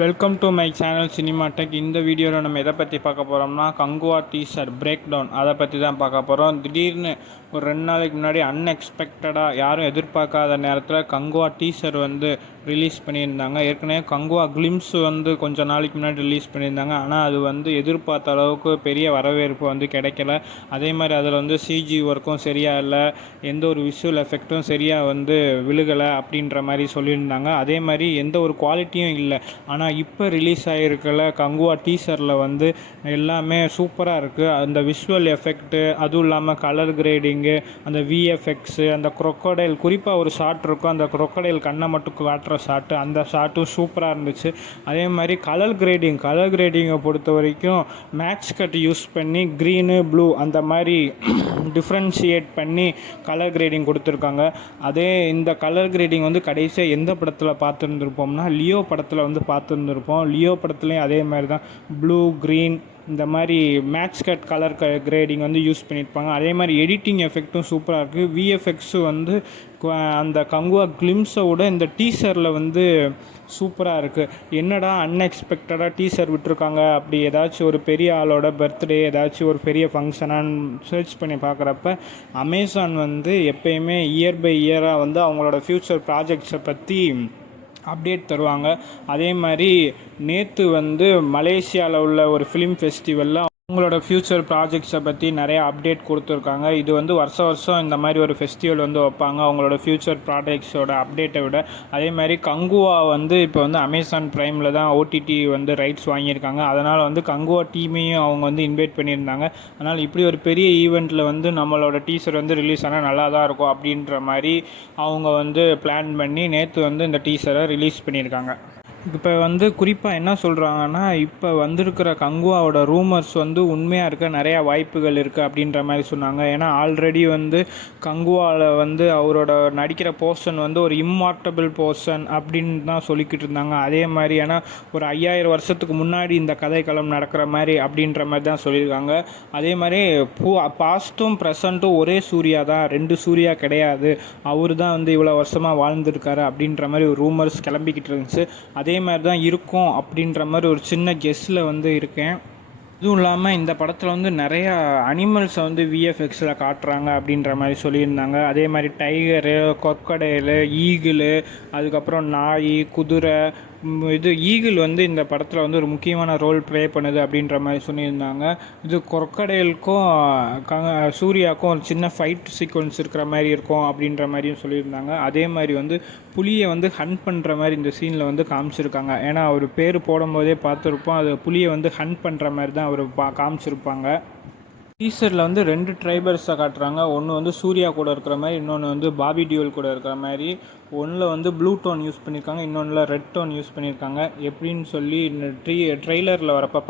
Welcome to my channel cinema tech. இந்த வீடியோவில் நம்ம எதை பற்றி பார்க்க போகிறோம்னா கங்குவா டீசர் பிரேக் டவுன் அதை பற்றி தான் பார்க்க போகிறோம். திடீர்னு ஒரு 2 நாளைக்கு முன்னாடி அன்எக்ஸ்பெக்டடாக யாரும் எதிர்பார்க்காத நேரத்தில் கங்குவா டீசர் ரிலீஸ் பண்ணியிருந்தாங்க. ஏற்கனவே கங்குவா கிளிம்ஸ் கொஞ்ச நாளைக்கு முன்னாடி ரிலீஸ் பண்ணியிருந்தாங்க. ஆனால் அது எதிர்பார்த்த அளவுக்கு பெரிய வரவேற்பு கிடைக்கல. அதே மாதிரி அதில் சிஜி ஒர்க்கும் சரியாக இல்லை, எந்த ஒரு விஷுவல் எஃபெக்ட்டும் சரியாக விழுகலை அப்படின்ற மாதிரி சொல்லியிருந்தாங்க. அதே மாதிரி எந்த ஒரு குவாலிட்டியும் இல்லை. ஆனால் இப்போ ரிலீஸ் ஆகிருக்கல கங்குவா டீசரில் எல்லாமே சூப்பராக இருக்குது. அந்த விஷுவல் எஃபெக்ட்டு, அதுவும் இல்லாமல் கலர் கிரேடிங்கு, அந்த விஎஃப்எக்ஸு, அந்த க்ரொக்கடைல், குறிப்பாக ஒரு ஷாட் இருக்கும், அந்த க்ரொக்கடைல் கண்ணை மட்டும் காட்டுற ஷாட்டு, அந்த ஷாட்டும் சூப்பராக இருந்துச்சு. அதே மாதிரி கலர் கிரேடிங்கை பொறுத்த வரைக்கும் மேக்ஸ் கட் யூஸ் பண்ணி க்ரீனு ப்ளூ அந்த மாதிரி டிஃப்ரென்ஷியேட் பண்ணி கலர் கிரேடிங் கொடுத்துருக்காங்க. அதே இந்த கலர் கிரேடிங் கடைசியாக எந்த படத்தில் பார்த்துருந்துருப்போம்னா லியோ படத்தில் பார்த்துருந்துருப்போம். லியோ படத்துலேயும் அதே மாதிரி தான் ப்ளூ க்ரீன் இந்த மாதிரி match cut colour grading use பண்ணியிருப்பாங்க. அதே மாதிரி எடிட்டிங் எஃபெக்ட்டும் சூப்பராக இருக்குது. விஎஃப்எக்ஸு அந்த கங்குவா கிளிம்ஸை விட இந்த டீசரில் சூப்பராக இருக்குது. என்னடா அன்எக்ஸ்பெக்டடாக டீசர் விட்டுருக்காங்க, அப்படி ஏதாச்சும் ஒரு பெரிய ஆளோட பர்த்டே, ஏதாச்சும் ஒரு பெரிய ஃபங்க்ஷனான்னு சர்ச் பண்ணி பார்க்குறப்ப அமேசான் எப்பயுமே இயர் பை இயராக அவங்களோட ஃப்யூச்சர் ப்ராஜெக்ட்ஸை பற்றி அப்டேட் தருவாங்க. அதே மாதிரி நேற்று மலேசியாவில் உள்ள ஒரு ஃபிலிம் ஃபெஸ்டிவலில் அவங்களோட ஃப்யூச்சர் ப்ராஜெக்ட்ஸை பற்றி நிறைய அப்டேட் கொடுத்துருக்காங்க. இது வருஷம் இந்த மாதிரி ஒரு ஃபெஸ்டிவல் வைப்பாங்க அவங்களோட ஃப்யூச்சர் ப்ராஜெக்ட்ஸோட அப்டேட்டை விட. அதே மாதிரி கங்குவா இப்போ அமேசான் ப்ரைமில் தான் ஓடிடி ரைட்ஸ் வாங்கியிருக்காங்க. அதனால் கங்குவா டீமையும் அவங்க இன்வைட் பண்ணியிருந்தாங்க. அதனால் இப்படி ஒரு பெரிய ஈவெண்ட்டில் நம்மளோட டீசர் ரிலீஸ் ஆனால் நல்லா தான் இருக்கும் அப்படின்ற மாதிரி அவங்க பிளான் பண்ணி நேற்று இந்த டீசரை ரிலீஸ் பண்ணியிருக்காங்க. இப்போ குறிப்பாக என்ன சொல்கிறாங்கன்னா, இப்போ வந்திருக்கிற கங்குவாவோட ரூமர்ஸ் உண்மையாக நிறையா வாய்ப்புகள் இருக்குது அப்படின்ற மாதிரி சொன்னாங்க. ஏன்னா ஆல்ரெடி கங்குவாவில் அவரோட நடிக்கிற போர்ஷன் ஒரு இம்மார்ட்டபிள் போர்ஷன் அப்படின்னு தான் சொல்லிக்கிட்டு இருந்தாங்க. அதே மாதிரி ஏன்னா ஒரு 5000 வருஷத்துக்கு முன்னாடி இந்த கதைக்களம் நடக்கிற மாதிரி அப்படின்ற மாதிரி தான் சொல்லியிருக்காங்க. அதே மாதிரி பாஸ்ட்டும் ப்ரெசண்ட்டும் ஒரே சூர்யா தான், 2 சூர்யா கிடையாது, அவர் தான் இவ்வளோ வருஷமாக வாழ்ந்துருக்காரு அப்படின்ற மாதிரி ஒரு ரூமர்ஸ் கிளம்பிக்கிட்டு இருந்துச்சு. அதே மாதிரி தான் இருக்கும் அப்படின்ற மாதிரி ஒரு சின்ன கெஸ்ஸில் இருக்கேன். இதுவும் இல்லாமல் இந்த படத்தில் நிறையா அனிமல்ஸை விஎஃப்எக்ஸில் காட்டுறாங்க அப்படின்ற மாதிரி சொல்லியிருந்தாங்க. அதே மாதிரி டைகரு, கொக்கடைலு, ஈகிள், அதுக்கப்புறம் நாய், குதிரை, ஈகிள் இந்த படத்தில் ஒரு முக்கியமான ரோல் ப்ளே பண்ணுது அப்படின்ற மாதிரி சொல்லியிருந்தாங்க. இது கொக்கடைலுக்கும் சூர்யாவுக்கும் ஒரு சின்ன ஃபைட் சீக்வன்ஸ் இருக்கிற மாதிரி இருக்கும் அப்படின்ற மாதிரியும் சொல்லியிருந்தாங்க. அதே மாதிரி புலியை ஹண்ட் பண்ணுற மாதிரி இந்த சீனில் காமிச்சிருக்காங்க. ஏன்னா அவர் பேர் போடும்போதே பார்த்துருப்போம், அது புலியை ஹண்ட் பண்ணுற மாதிரி தான் அவர் காமிச்சிருப்பாங்க. டீசரில் 2 ட்ரைபர்ஸை காட்டுறாங்க. ஒன்று சூர்யா கூட இருக்கிற மாதிரி, இன்னொன்று பாபி டியோல் கூட இருக்கிற மாதிரி. ஒன்றில் ப்ளூ டோன் யூஸ் பண்ணியிருக்காங்க, இன்னொன்றில் ரெட் டோன் யூஸ் பண்ணியிருக்காங்க. எப்படின்னு சொல்லி இந்த ட்ரெய்லரில் வரப்போ